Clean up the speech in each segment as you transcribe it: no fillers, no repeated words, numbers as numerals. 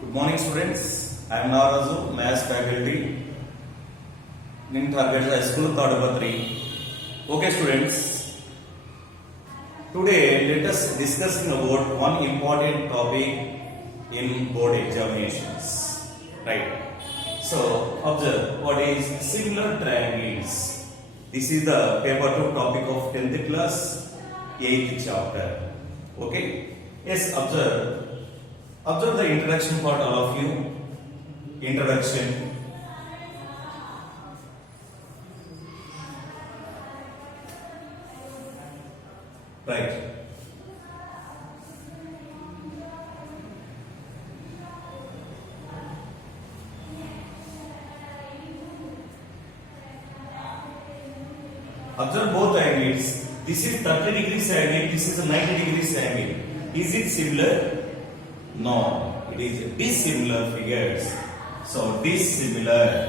Good morning, students. I am Narazu, Maths faculty. In Target High School, Tadapatri. Okay, students. Today, let us discuss about one important topic in board examinations. Right. So, observe what is similar triangles. This is the paper 2 topic of 10th class, 8th chapter. Okay. Yes, observe. Observe the introduction part, all of you. Introduction. Right. Observe both angles. This is 30 degrees angle, this is a 90 degrees angle. Is it similar? No, it is dissimilar figures. So dissimilar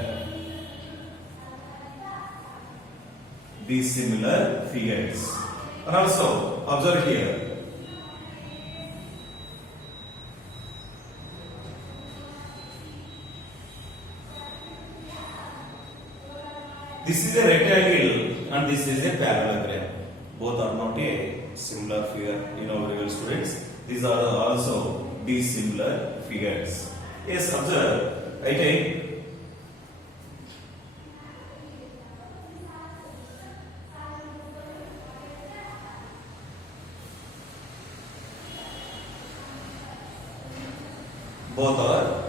figures. And also observe here. This is a rectangle and this is a parallelogram. Both are not a similar figure in our real students. These are also dissimilar figures. Yes, observe. I take both are.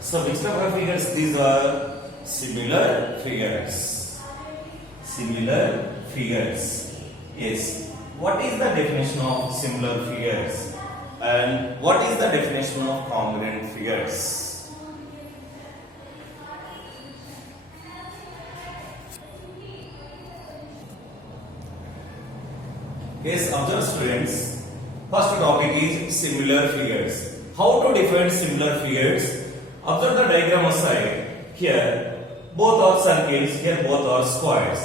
So which type of figures? These are similar figures. Similar figures. Yes. What is the definition of similar figures? And what is the definition of congruent figures? Yes, observe students. First topic is similar figures. How to define similar figures? Observe the diagram aside. Here, both are circles. Here, both are squares.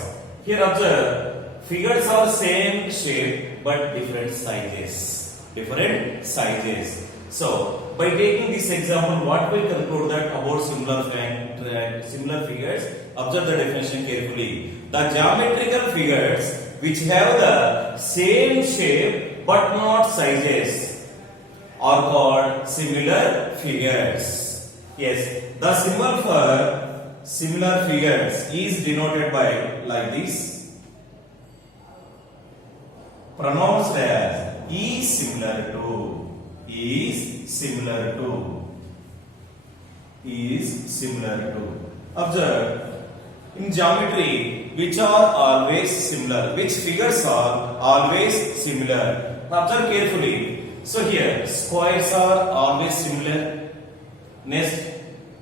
Here, observe. Figures are same shape but different sizes. Different sizes. So, by taking this example, what we conclude that about similar figures? Observe the definition carefully. The geometrical figures which have the same shape but not sizes are called similar figures. Yes, the symbol for similar figures is denoted by like this, pronounced as is similar to, is similar to, is similar to. Observe, in geometry, which are always similar, which figures are always similar. Now observe carefully. So here, squares are always similar. Next,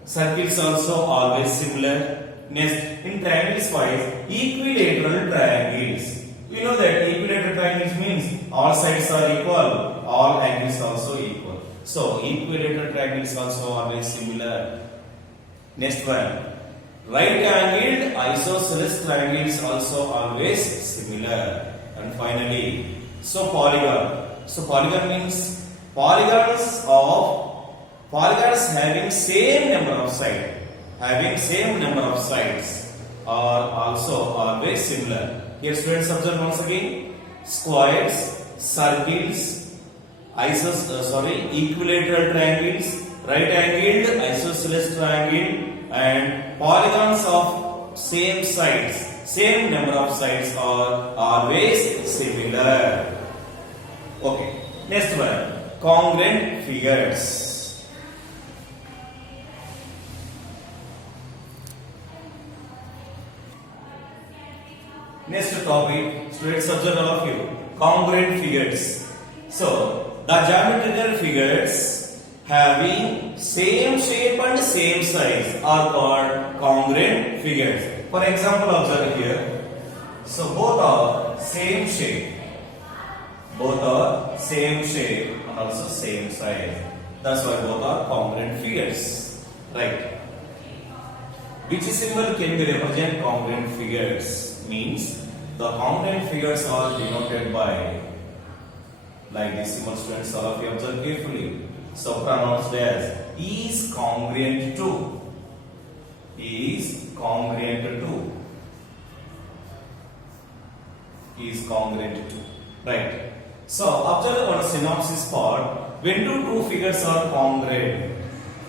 circles also always similar. Next, in triangles wise, equilateral triangles. You know that equilateral triangles means all sides are equal, all angles also equal. So equilateral triangles also always similar. Next one, right angled isosceles triangles also always similar. And finally, so polygon. So polygon means polygons having same number of sides, are also always similar. Here students observe once again, squares, circles, equilateral triangles, right angled isosceles triangle and polygons of same sides, same number of sides are always similar. Okay, next one, congruent figures. Next topic, students observe all of you, congruent figures. So, the geometrical figures having same shape and same size are called congruent figures. For example, observe here. So, both are same shape. Both are same shape and also same size. That's why both are congruent figures. Right. Which symbol can be represent congruent figures? Means the congruent figures are denoted by like this symbol. Students, all of you observe carefully. So pronounced as is congruent to. Is congruent to. Is congruent to. Right. So observe one synopsis part. When do two figures are congruent?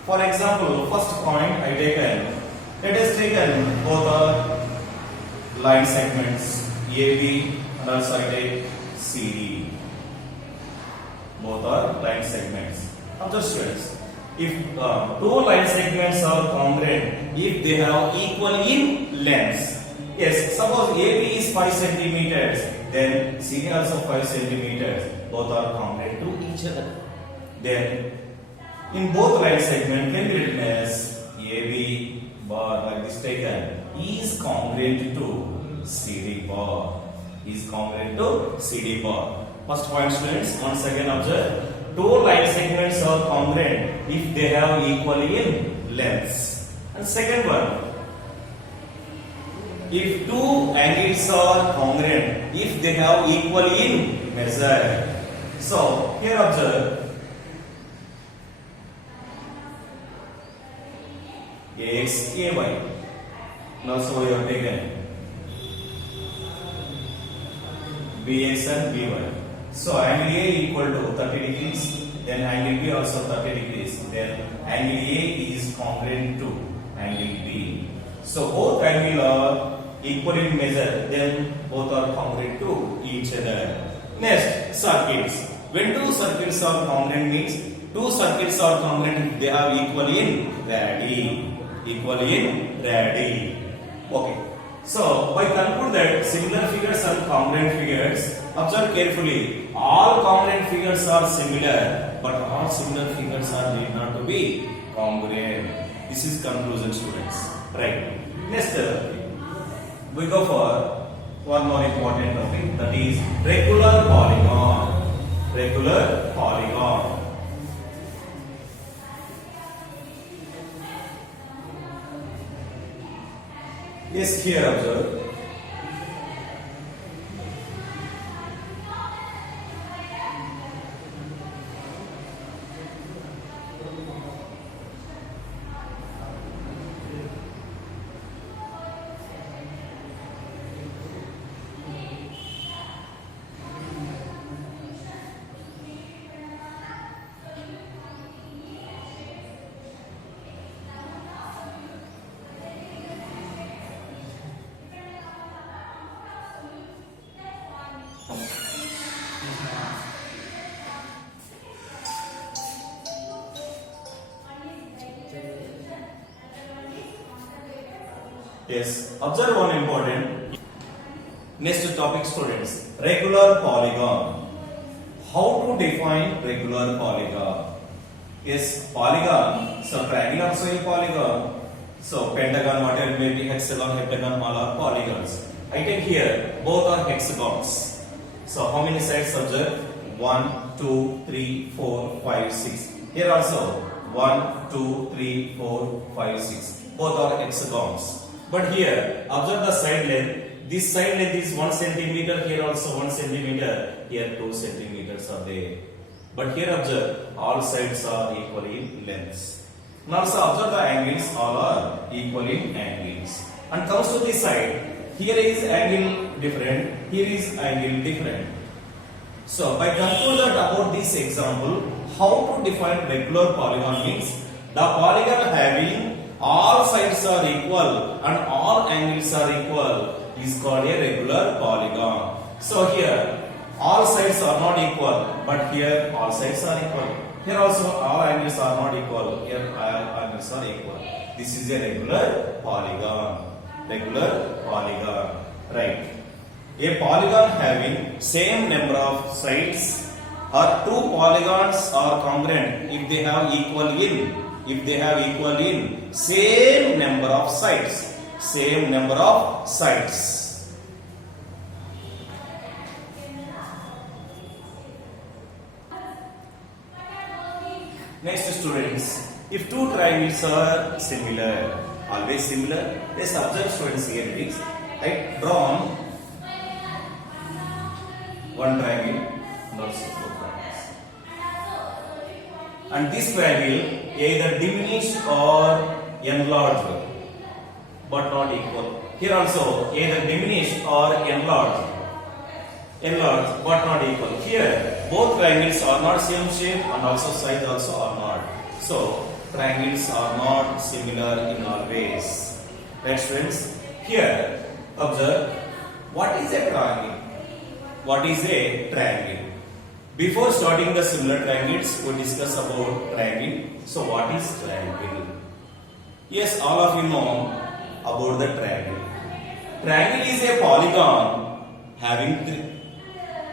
For example, first point I taken. Let us taken both are line segments AB and also I take CD. Both are line segments. Observe students. If two line segments are congruent, if they have equal in lengths. Yes, suppose AB is 5 centimeters, then CD also 5 centimeters. Both are congruent to each other. Then in both line segment can be written as AB bar like this taken is congruent to CD bar. Is congruent to CD bar. First point students, once again observe. Two line segments are congruent if they have equal in lengths. And second one, if two angles are congruent if they have equal in measure. So here observe AX, AY. Now so you have taken BX and BY. So angle A equal to 30 degrees, then angle B also 30 degrees, then angle A is congruent to angle B. So both angles are equal in measure, then both are congruent to each other. Next, circuits. When two circuits are congruent means two circuits are congruent if they have equal in radii. Equal in radii. Okay. So by conclude that similar figures are congruent figures, observe carefully. All congruent figures are similar, but all similar figures are need not to be congruent. This is conclusion, students. Right. Next, we go for one more important topic, that is regular polygon. Regular polygon. Yes, here observe. Yes, observe one important. Next topic, students. Regular polygon. How to define regular polygon? Yes, polygon. So triangle also a polygon. So pentagon, whatever may be, hexagon, heptagon, all are polygons. I take here both are hexagons. So how many sides observe? 1, 2, 3, 4, 5, 6. Here also 1, 2, 3, 4, 5, 6. Both are hexagons. But here observe the side length. This side length is 1 centimeter. Here also 1 centimeter. Here 2 centimeters are there. But here observe all sides are equal in lengths. Now also observe the angles, all are equal in angles. And comes to this side. Here is angle different. Here is angle different. So by conclusion about this example, how to define regular polygon means the polygon having all sides are equal and all angles are equal is called a regular polygon. So here all sides are not equal, but here all sides are equal. Here also all angles are not equal. Here all angles are equal. This is a regular polygon. Regular polygon. Right. A polygon having same number of sides or two polygons are congruent if they have equal in. If they have equal in same number of sides. Same number of sides. Next, students, if two triangles are similar, always similar, let's observe, students, here it is. I drawn one triangle and also two triangles. and this triangle either diminished or enlarged, but not equal. Here also either diminished or enlarged but not equal. Here both triangles are not same shape and also size also are not. So triangles are not similar in all ways. Right friends? Here observe, what is a triangle? What is a triangle? Before starting the similar triangles, we discuss about triangle. So what is triangle? Yes, all of you know about the triangle. Triangle is a polygon having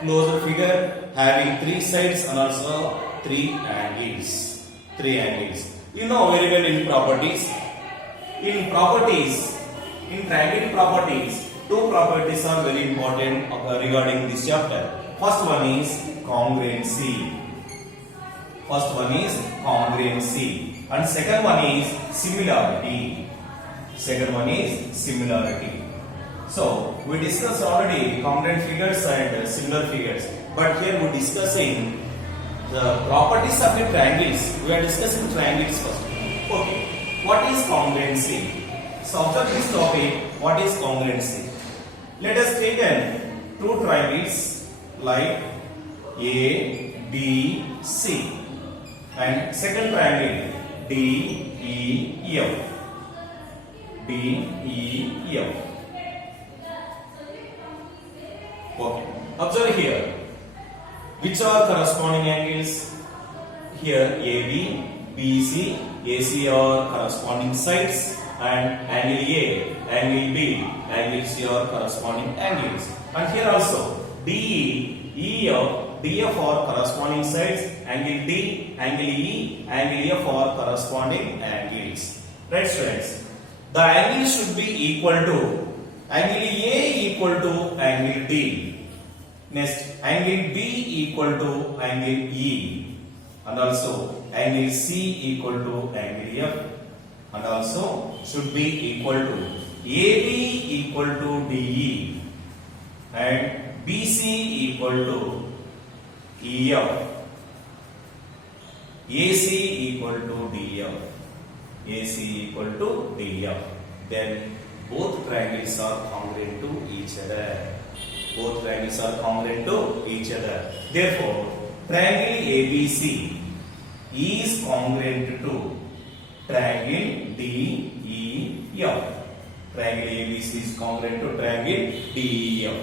closed figure, having three sides and also three angles. You know very well in properties. In triangle properties, two properties are very important regarding this chapter. First one is congruency. And second one is similarity. So we discussed already congruent figures and similar figures, but here we are discussing the properties of the triangles. We are discussing triangles first. Okay, what is congruency? So observe this topic. What is congruency? Let us take two triangles like A, B, C, and second triangle D, E, F. Okay. Observe here. Which are corresponding angles? Here AB, BC, AC are corresponding sides, and angle A, angle B, angle C are corresponding angles. And here also DE, EF, DF are corresponding sides, angle D, angle E, angle F are corresponding angles. Right friends? The angle should be equal to angle A equal to angle D. Next, angle B equal to angle E, and also angle C equal to angle F, and also should be equal to AB equal to DE and BC equal to EF, AC equal to DF. Then both triangles are congruent to each other. Therefore, triangle ABC is congruent to triangle DEF. Triangle ABC is congruent to triangle DEF.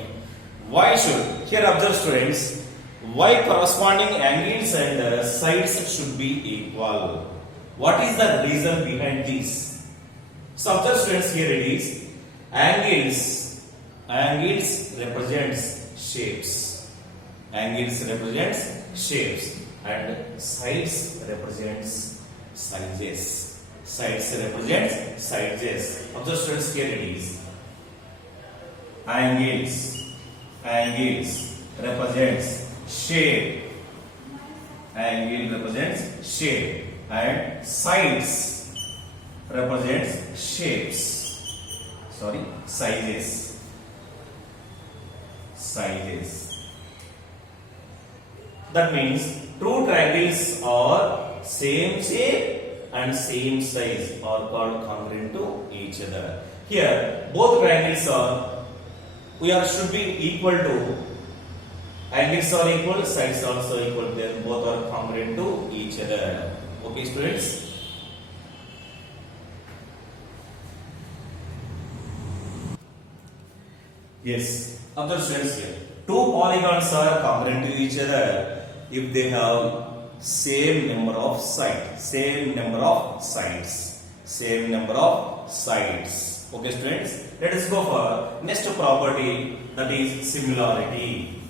Why should? Here observe students, why corresponding angles and sides should be equal? What is the reason behind this? So observe students, here it is. Angles represents shapes. And sides represents sizes. Observe students, here it is. Angles represents shape. And sides represents sizes. That means two triangles are same shape and same size are called congruent to each other. Here both triangles should be equal to, angles are equal, sides also equal, then both are congruent to each other. Okay students? Yes. Other students here. Two polygons are congruent to each other if they have same number of sides. Okay students? Let us go for next property, that is similarity.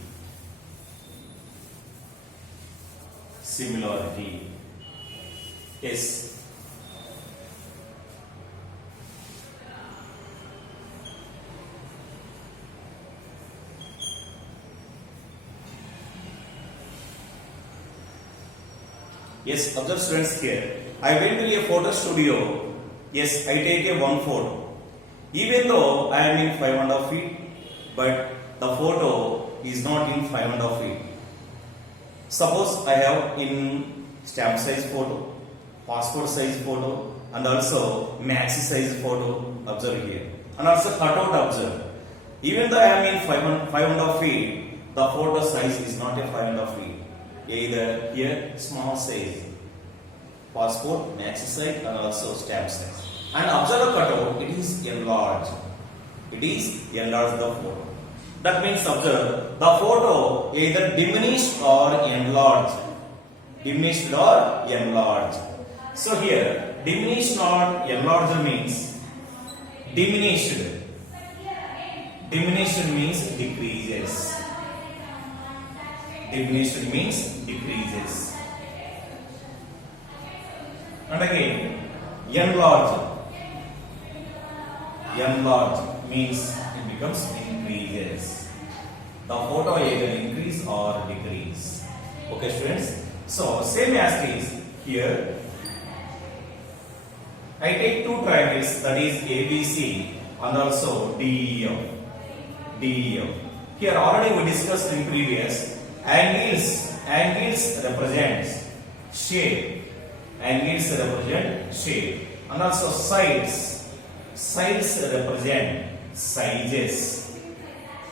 Yes. Yes, observe students here. I went to a photo studio. Yes, I take one photo. Even though I am in 5.5 feet, but the photo is not in 5.5 feet. Suppose I have in stamp size photo, passport size photo, and also maxi size photo. Observe here, and also cutout. Observe. Even though I am in 500 feet, the photo size is not a 500 feet. Either here small size, passport, maxi size, and also stamp size. And observe the cutout, it is enlarged. It is enlarged the photo. That means observe the photo either diminished or enlarged. Diminished or enlarged. So here diminished or enlarged means diminished. Diminished means decreases. Diminished means decreases. And again enlarged. Enlarged means it becomes increases. The photo either increase or decrease. Okay, students. So same as is here. I take two triangles, that is ABC and also DEF. DEF. Here already we discussed in previous angles. Angles represents shape. Angles represent shape, and also sides. Sides represent sizes.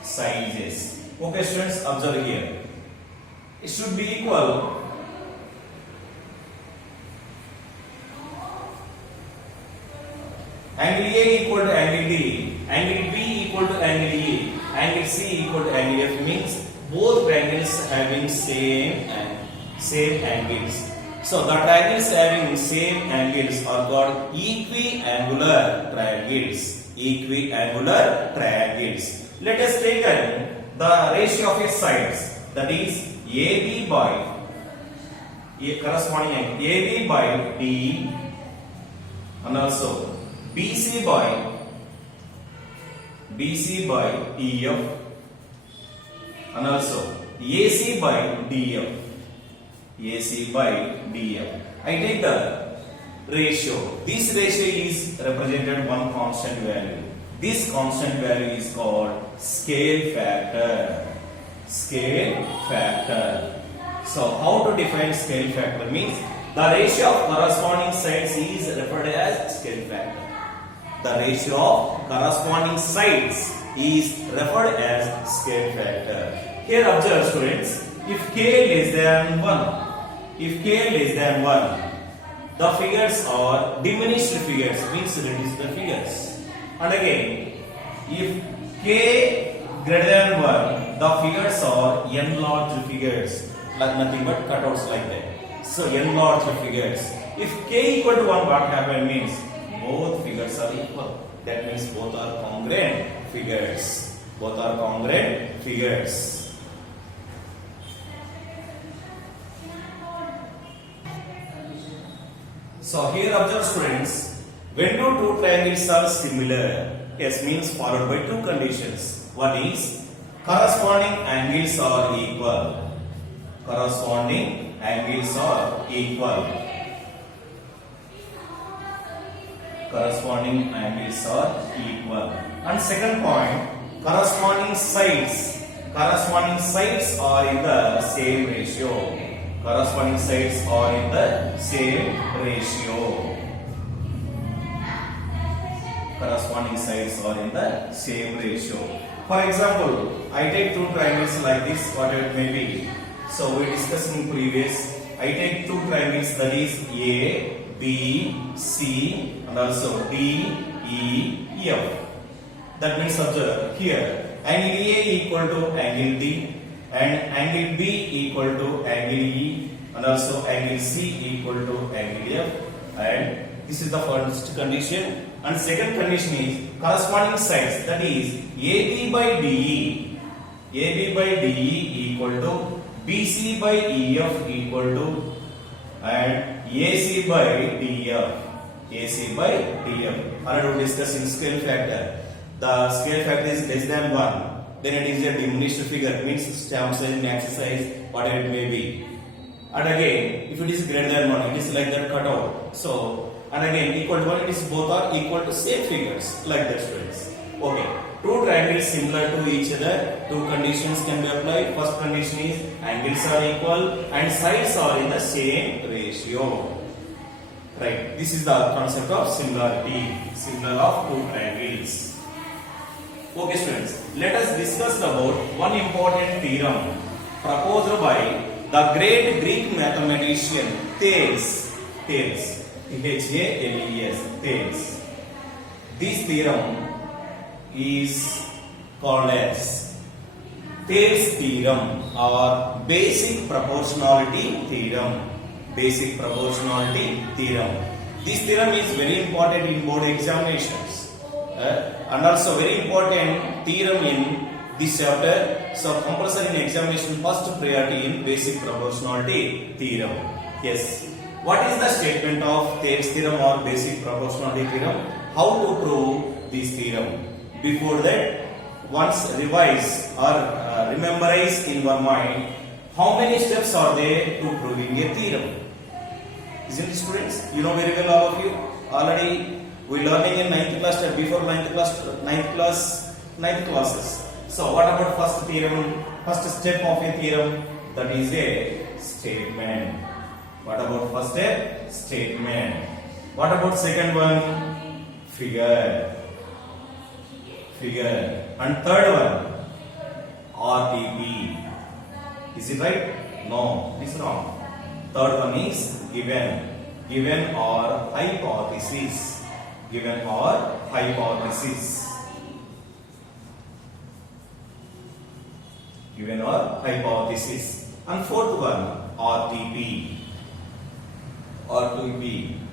Sizes. Okay, students, observe here. It should be equal. Angle A equal to angle D, angle B equal to angle E, angle C equal to angle F means both triangles having same angles. So the triangles having same angles are called equiangular triangles. Equiangular triangles. Let us take the ratio of its sides, that is AB by corresponding angle AB by D, and also BC by EF, and also AC by DF. AC by DF. I take the ratio. This ratio is represented one constant value. This constant value is called scale factor. Scale factor. So how to define scale factor means the ratio of corresponding sides is referred as scale factor. The ratio of corresponding sides is referred as scale factor. Here observe, students, if k less than 1, the figures are diminished figures, means reduced the figures. And again, if k greater than 1, the figures are enlarged figures, like nothing but cutouts like that. So enlarged figures. If k equal to 1, what happens means both figures are equal. That means both are congruent figures. Both are congruent figures. So here observe, students, when two triangles are similar, S means followed by two conditions. One is corresponding angles are equal. Corresponding angles are equal. Corresponding angles are equal. And second point, corresponding sides. Corresponding sides are in the same ratio. Corresponding sides are in the same ratio. Corresponding sides are in the same ratio. For example, I take two triangles like this, whatever it may be. So we discussed in previous. I take two triangles, that is A, B, C, and also D, E, F. That means observe here, angle A equal to angle D, and angle B equal to angle E, and also angle C equal to angle F. And this is the first condition. And second condition is corresponding sides, that is AB by DE. AB by DE equal to BC by EF equal to and AC by DF. AC by DF. Already we discussed in scale factor. The scale factor is less than 1. Then it is a diminished figure, means stamp size, maxi size, whatever it may be. And again, if it is greater than 1, it is like that cutout. So, and again, equal to 1, it is both are equal to same figures, like that, students. Okay. two triangles similar to each other, two conditions can be applied. First condition is angles are equal and sides are in the same ratio. Right, this is the concept of similarity, similar of two triangles. Okay students, let us discuss about one important theorem proposed by the great Greek mathematician Thales. Thales. Thales. This theorem is called as Thales theorem or basic proportionality theorem. Basic proportionality theorem. This theorem is very important in board examinations and also very important theorem in this chapter. So compulsory in examination first priority in basic proportionality theorem. Yes. What is the statement of Thales theorem or basic proportionality theorem? How to prove this theorem? Before that, once revise or memorize in your mind how many steps are there to proving a theorem. Isn't it, students? You know very well, all of you. Already we learning in 9th class, before 9th classes. So what about first theorem? First step of a theorem, that is a statement. What about first step? Statement. What about second one? Figure. And third one, RTP. Is it right? No, it is wrong. Third one is given or hypothesis. Given or hypothesis. Given or hypothesis. And fourth one, RTP.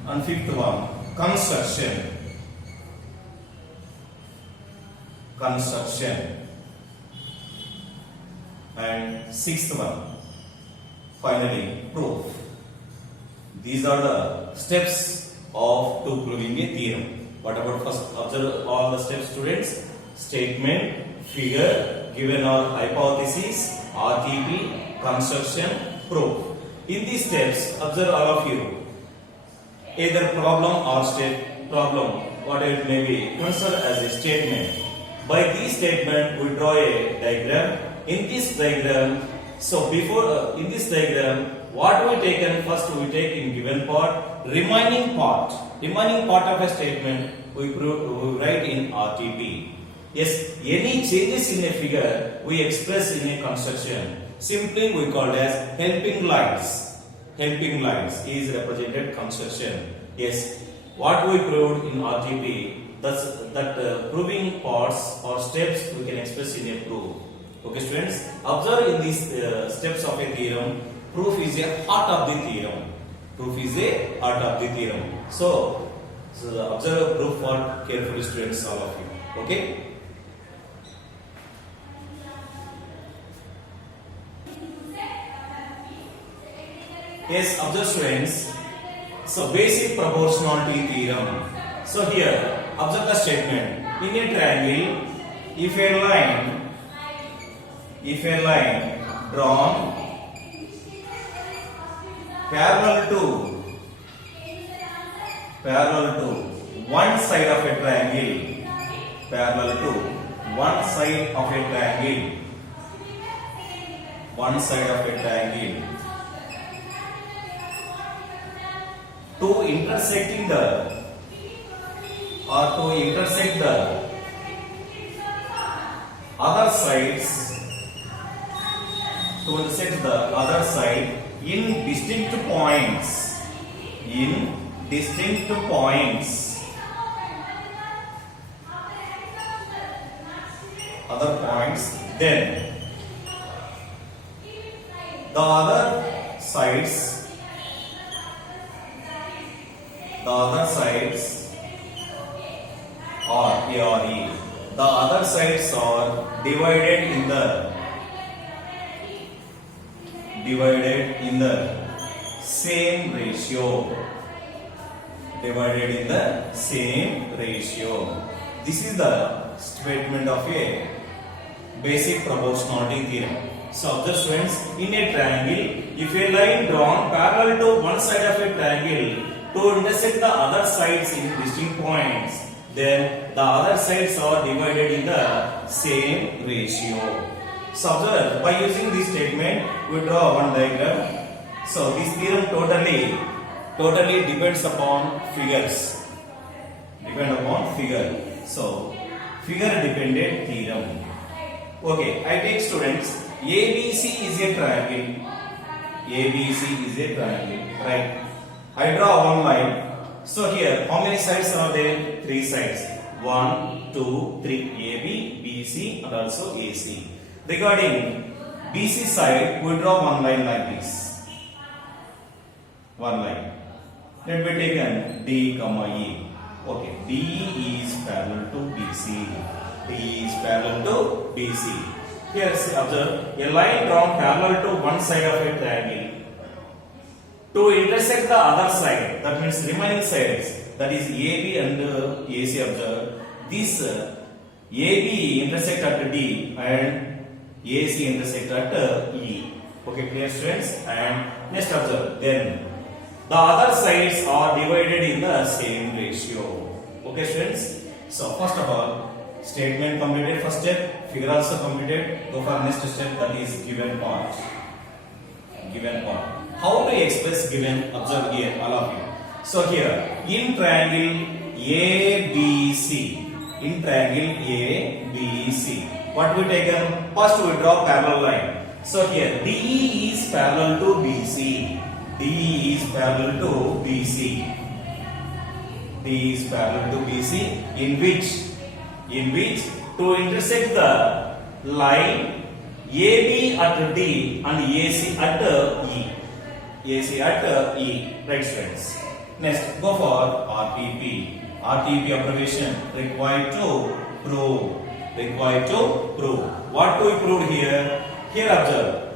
And fifth one, construction. And sixth one, finally, proof. These are the steps of to proving a theorem. What about first? Observe all the steps, students. Statement, figure, given or hypothesis, RTP, construction, proof. In these steps, observe all of you. Either problem or problem, whatever it may be, consider as a statement. By this statement, we draw a diagram. In this diagram, in this diagram, what we taken first, we take in given part, remaining part of a statement we write in RTP. Yes, any changes in a figure we express in a construction. Simply we call as helping lines. Helping lines is represented construction. Yes, what we proved in RTP, that proving parts or steps we can express in a proof. Okay, students, observe in these steps of a theorem. Proof is a heart of the theorem. So observe proof part carefully, students, all of you. Okay. Yes, observe, students. So basic proportionality theorem. So here, observe the statement. In a triangle, if a line drawn parallel to one side of a triangle, to intersect the other side in distinct points, other points, then the other sides are the other sides are divided in the same ratio. This is the statement of a basic proportionality theorem. So observe, students, in a triangle, if a line drawn parallel to one side of a triangle to intersect the other sides in distinct points, then the other sides are divided in the same ratio. So observe, by using this statement, we draw one diagram. So this theorem totally depends upon figures. Depend upon figure. So figure dependent theorem. Okay, I take students. ABC is a triangle. ABC is a triangle, right? I draw one line. So here, how many sides are there? 3 sides. 1, 2, 3. AB, BC, and also AC. Regarding BC side, we draw one line like this. One line. Let me take an D, E. Okay, D is parallel to BC. D is parallel to BC. Here, observe a line drawn parallel to one side of a triangle. To intersect the other side, that means remaining sides, that is AB and AC. Observe this AB intersect at D and AC intersect at E. Okay, clear students? And next observe, then the other sides are divided in the same ratio. Okay students? So first of all, statement completed, first step, figure also completed. Go for next step, that is given part. Given part. How to express given? Observe here, all of you. So here, in triangle ABC, in triangle ABC, what we taken? First we draw parallel line. So here, DE is parallel to BC. DE is parallel to BC. DE is parallel to BC. In which to intersect the line AB at D and AC at E. AC at E. Right students. Next, go for RTP. RTP abbreviation required to prove. Required to prove. What do we prove here? Here observe.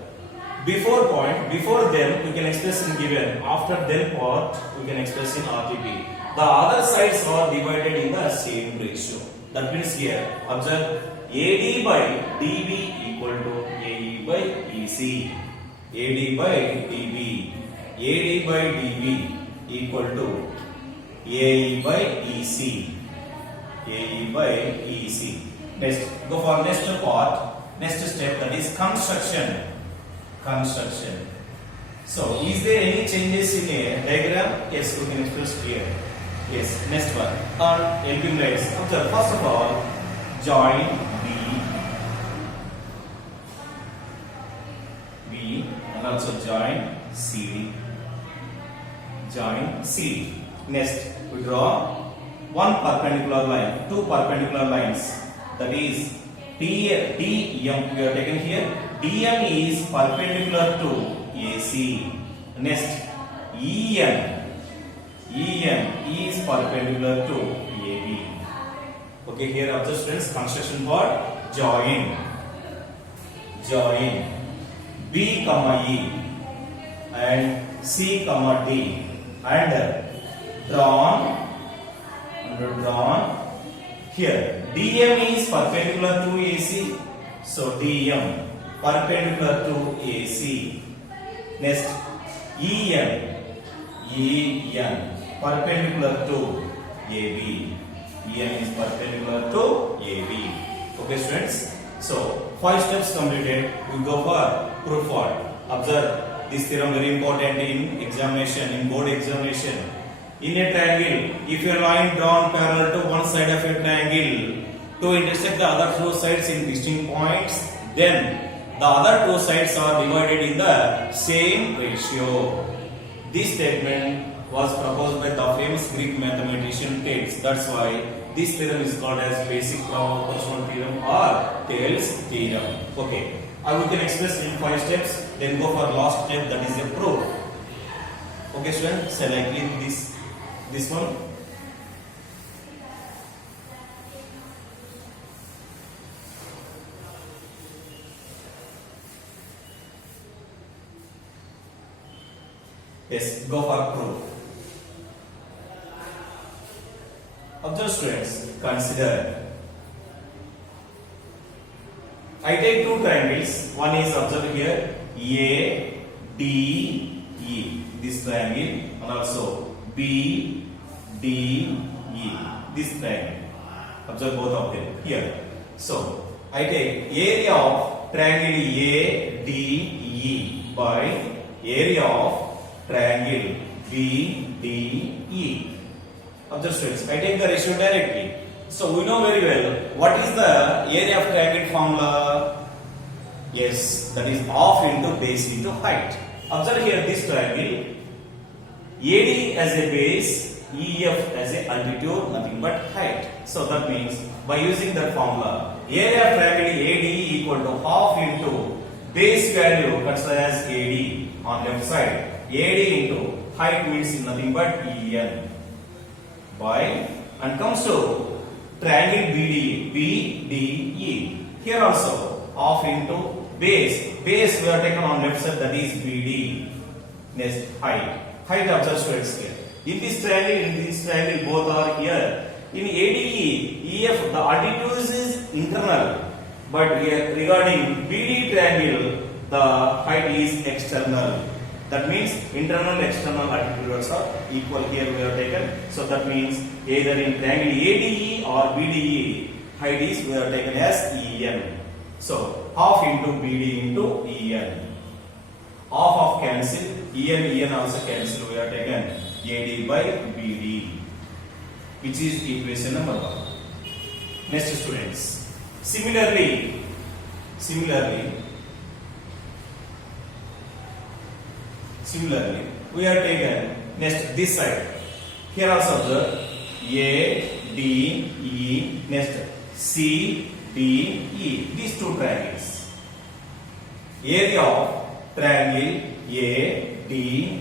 Before point, before then we can express in given. After then part we can express in RTP. The other sides are divided in the same ratio. That means here observe AD by DB equal to AE by EC. AD by DB. AD by DB equal to AE by EC. AE by EC. Next, go for next part. Next step, that is construction. Construction. So, is there any changes in a diagram? Yes, we can express here. Yes, next one. On helping lines. Observe, first of all, join B and also join CD. Join CD. Next, we draw one perpendicular line, two perpendicular lines. That is DM. We are taken here. DM is perpendicular to AC. Next, EM is perpendicular to AB. Okay, here observe students, construction part, join B, E and C, D and drawn here. DM is perpendicular to AC, so DM perpendicular to AC. Next, EN perpendicular to AB. EN is perpendicular to AB. Okay students, so 5 steps completed. We go for proof part. Observe this theorem very important in examination, in board examination. In a triangle, if a line drawn parallel to one side of a triangle to intersect the other two sides in distinct points, then the other two sides are divided in the same ratio. This statement was proposed by the famous Greek mathematician Thales. That's why this theorem is called as basic proportional theorem or Thales theorem. Okay, we can express in 5 steps. Then go for last step, that is a proof. Okay, student, shall I click this one? Yes, go for proof. Observe students, consider. I take two triangles. One is observed here A, D, E. This triangle, and also B, D, E. This triangle. Observe both of them here. So I take area of triangle ADE by area of triangle BDE. Observe students, I take the ratio directly. So we know very well what is the area of triangle formula. Yes, that is half into base into height. Observe here this triangle. AD as a base, EF as a altitude, nothing but height. So that means by using that formula, area of triangle AD equal to half into base value considered as AD on left side. AD into height means nothing but EN by, and comes to triangle BDE. Here also half into base we are taken on left side, that is BD. Next height observe students here. In this triangle both are here. In ADE, EF the altitude is internal, but here regarding BD triangle the height is external. That means internal external altitudes are equal here we have taken. So that means either in triangle ADE or BDE height is we are taken as EN. So half into BD into EN. Half of cancel, EN also cancel, we are taken AD by BD, which is equation number 1. Next students, similarly we are taken next this side. Here also observe ADE, next CDE, these two triangles. Area of triangle ADE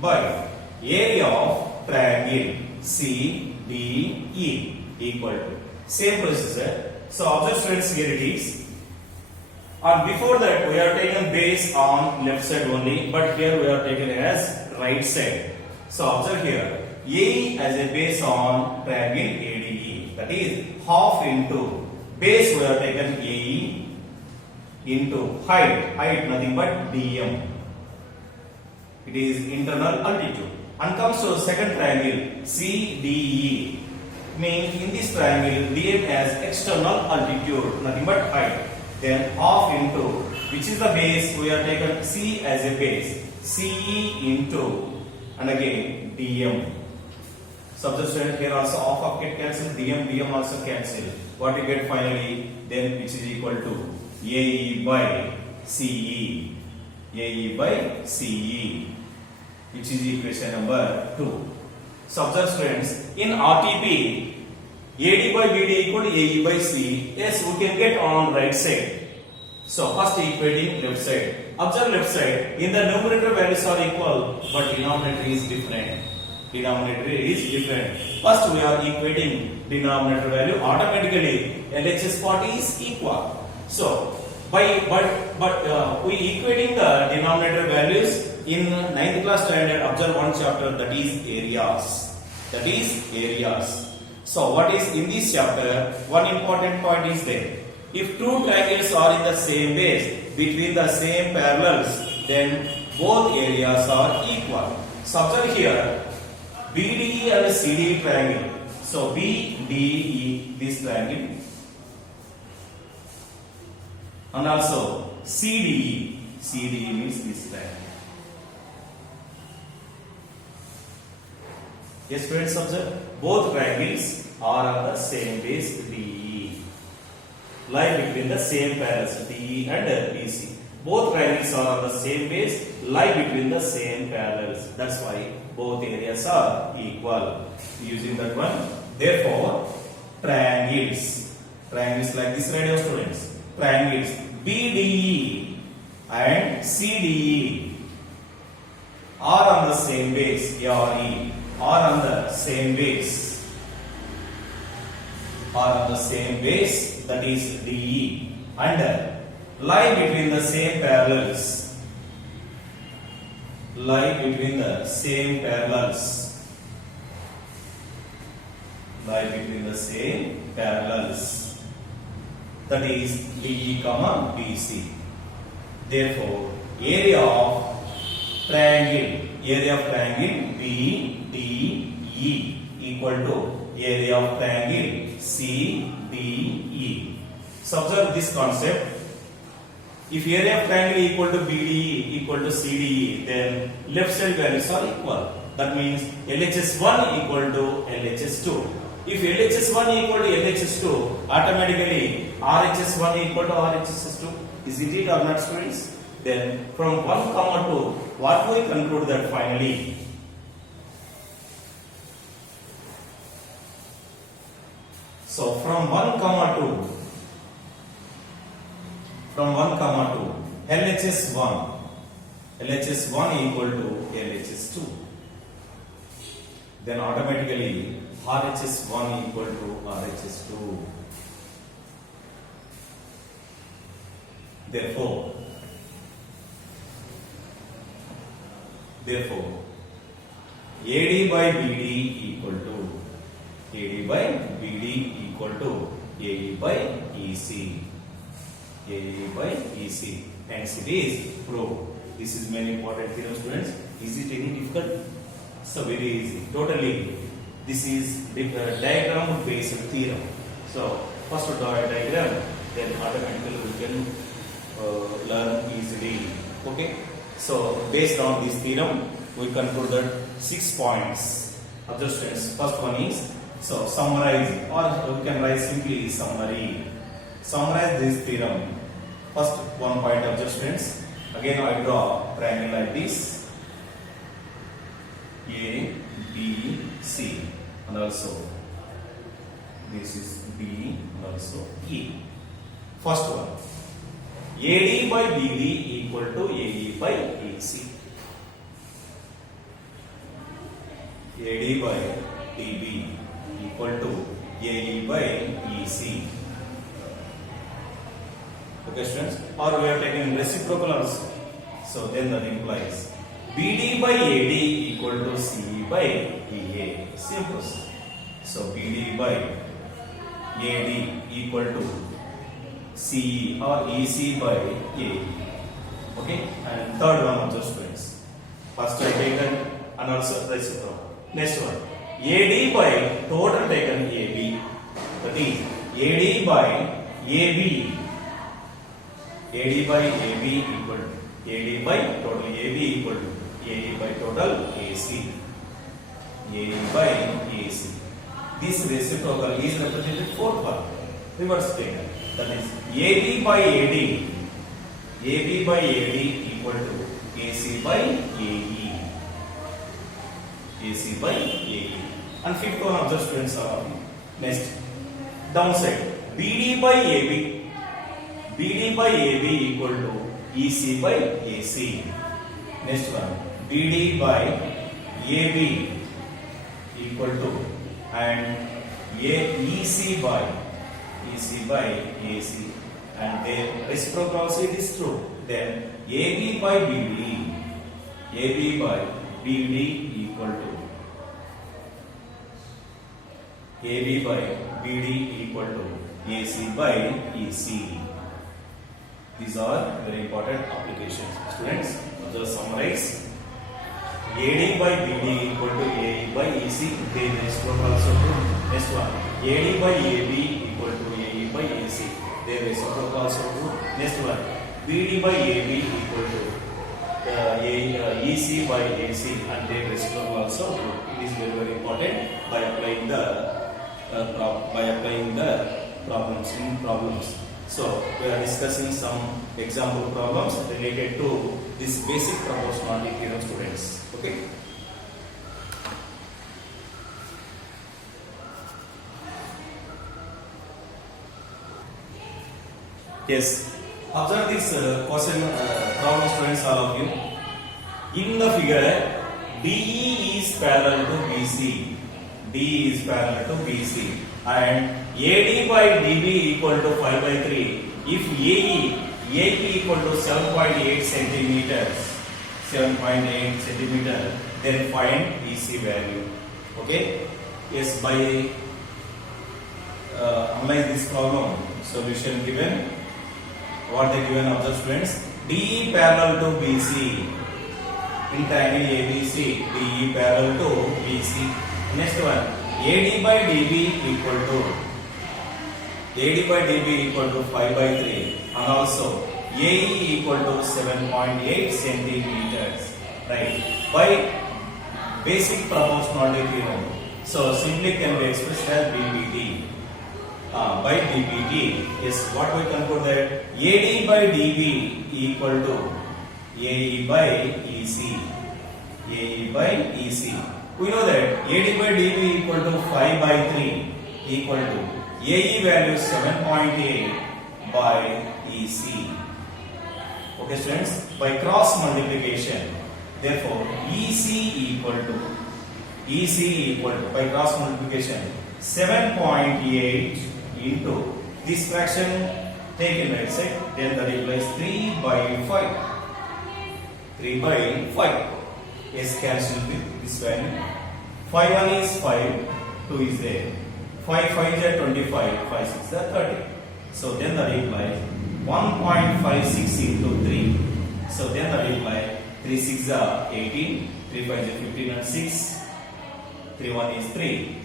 by area of triangle CDE equal to same procedure. So observe students, here it is. And before that we are taken base on left side only, but here we are taken as right side. So observe here AE as a base on triangle ADE, that is half into base we are taken AE into height nothing but DM. It is internal altitude. And comes to second triangle CDE, means in this triangle DM as external altitude, nothing but height. Then half into, which is the base, we are taken C as a base, CE into, and again DM. Substitute here also half of get cancel, DM also cancel. What we get finally, then which is equal to AE by CE, which is equation number 2. So observe students, in RTP, AD by BD equal to AE by C. Yes, we can get on right side. So first equating left side. Observe left side, in the numerator values are equal, but denominator is different. First we are equating denominator value, automatically LHS part is equal. So we equating the denominator values in 9th class standard. Observe one chapter, that is areas. So what is in this chapter, one important point is there. If two triangles are in the same base between the same parallels, then both areas are equal. So observe here BDE and CDE triangle. So BDE, this triangle, and also CDE means this triangle. Yes, friends, observe both triangles are on the same base DE, lie between the same parallels DE and BC. Both triangles are on the same base, lie between the same parallels. That's why both areas are equal. Using that one, therefore triangles like this, radio students, triangles BDE and CDE are on the same base, ARE are on the same base, that is DE, and lie between the same parallels, that is DE, BC. Therefore, area of triangle BDE equal to area of triangle CDE. So observe this concept. If area of triangle equal to BDE equal to CDE, then left side values are equal. That means LHS1 equal to LHS2. If LHS1 equal to LHS2, automatically RHS1 equal to RHS2. Is it or not, students? Then from 1 comma 2, what we conclude that finally? So from 1 comma 2, LHS1 equal to LHS2. Then automatically RHS1 equal to RHS2. Therefore, AD by BD equal to AD by EC. Hence it is proved. This is very important theorem, students. Is it any difficult? So very easy. Totally. This is diagram based theorem. So first to draw a diagram, then automatically we can learn easily. Okay. So based on this theorem, we conclude that 6 points. Observe, students. First one is, so summarize, or we can write simply summary. Summarize this theorem. First one point, observe, students. Again I draw triangle like this, A, B, C, and also this is B and also E. First one, AD by BD equal to AE by EC. AD by DB equal to AE by EC. Okay, students? Or we have taken reciprocal also. So then that implies BD by AD equal to CE by EA. Same process. So BD by AD equal to CE or EC by AE. Okay? And third one also, students. First I taken and also reciprocal. Next one. AD by total taken AB. That is AD by AB. AD by AB equal to AD by total AB equal to AE by total AC. AE by AC. This reciprocal is represented fourth one. Reverse taken. That is AB by AD. AB by AD equal to AC by AE. AC by AE. And fifth one, observe, students, are next. Downside. BD by AB. BD by AB equal to EC by AC. Next one, BD by AB equal to and EC by AC, and their reciprocal also it is true. Then AB by BD equal to AB by BD equal to AC by EC. These are very important applications. Students, just summarize. AD by BD equal to AE by EC. Then reciprocal also true. Next one, AD by AB equal to AE by AC. Then reciprocal also true. Next one, BD by AB equal to EC by AC, and then reciprocal also true. It is very, very important by applying the problems. So we are discussing some example problems related to this basic proportionality theorem, students. Okay. Yes. Observe this question problem, students, all of you. In the figure, DE is parallel to BC. D is parallel to BC, and AD by DB equal to 5 by 3. If AE equal to 7.8 centimeters, then find EC value. Okay? Yes, by analyze this problem, solution given. What they given, observe, students. DE parallel to BC. In triangle ABC, DE parallel to BC. Next one, AD by DB equal to 5 by 3 and also AE equal to 7.8 centimeters, right? By basic proportionality theorem, so simply can be expressed as BPT. By BPT is what we conclude that AD by DB equal to AE by EC. AE by EC. We know that AD by DB equal to 5 by 3 equal to AE value 7.8 by EC. Okay students, by cross multiplication, therefore EC equal to by cross multiplication 7.8 into this fraction taken right side, then that implies 3 by 5. 3 by 5 is cancelled with this value. 5 1 is 5, 2 is there. 5 5 is 25, 5 6 is 30. So then that implies 1.56 into 3. So then that implies 3 6 are 18, 3 5 is 15 and 6. 3 1 is 3.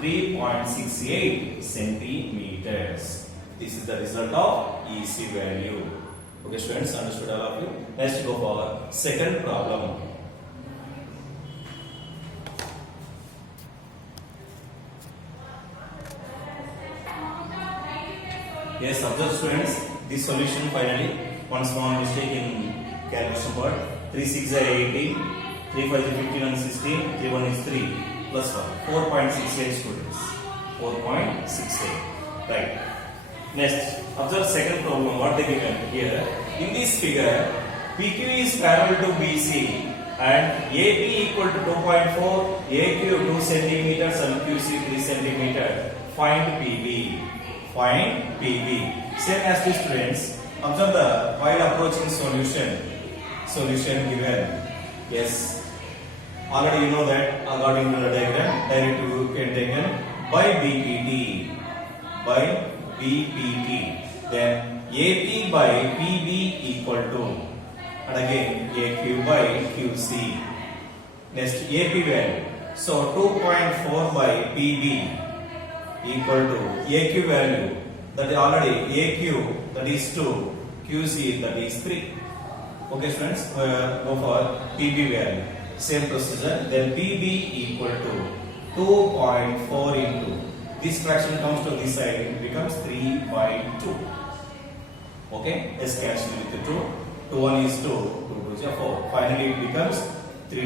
3.68 centimeters. This is the result of EC value. Okay students, understood all of you? Let's go for our second problem. Yes, observe students, this solution finally, one small mistake in calculation part. 3 6 is 18, 3 5 is 15 and 16, 3 1 is 3 plus 1, 4.68 students. 4.68. Right. Next, observe second problem. What they given here? In this figure, PQ is parallel to BC and AP equal to 2.4, AQ 2 centimeters and QC 3 centimeters. Find PB. Find PB. Same as the students. Observe the while approaching solution. Solution given. Yes. Already you know that according to the diagram, directly you can take by BPT. By BPT. Then AP by PB equal to, and again AQ by QC. Next AP value. So 2.4 by PB equal to AQ value, that is already AQ, that is 2, QC, that is 3. Okay students, go for PB value. Same procedure. Then PB equal to 2.4 into, this fraction comes to this side, it becomes 3 by 2. Okay, let's cancel with the 2. 2 1 is 2, 2 2 is 4. Finally it becomes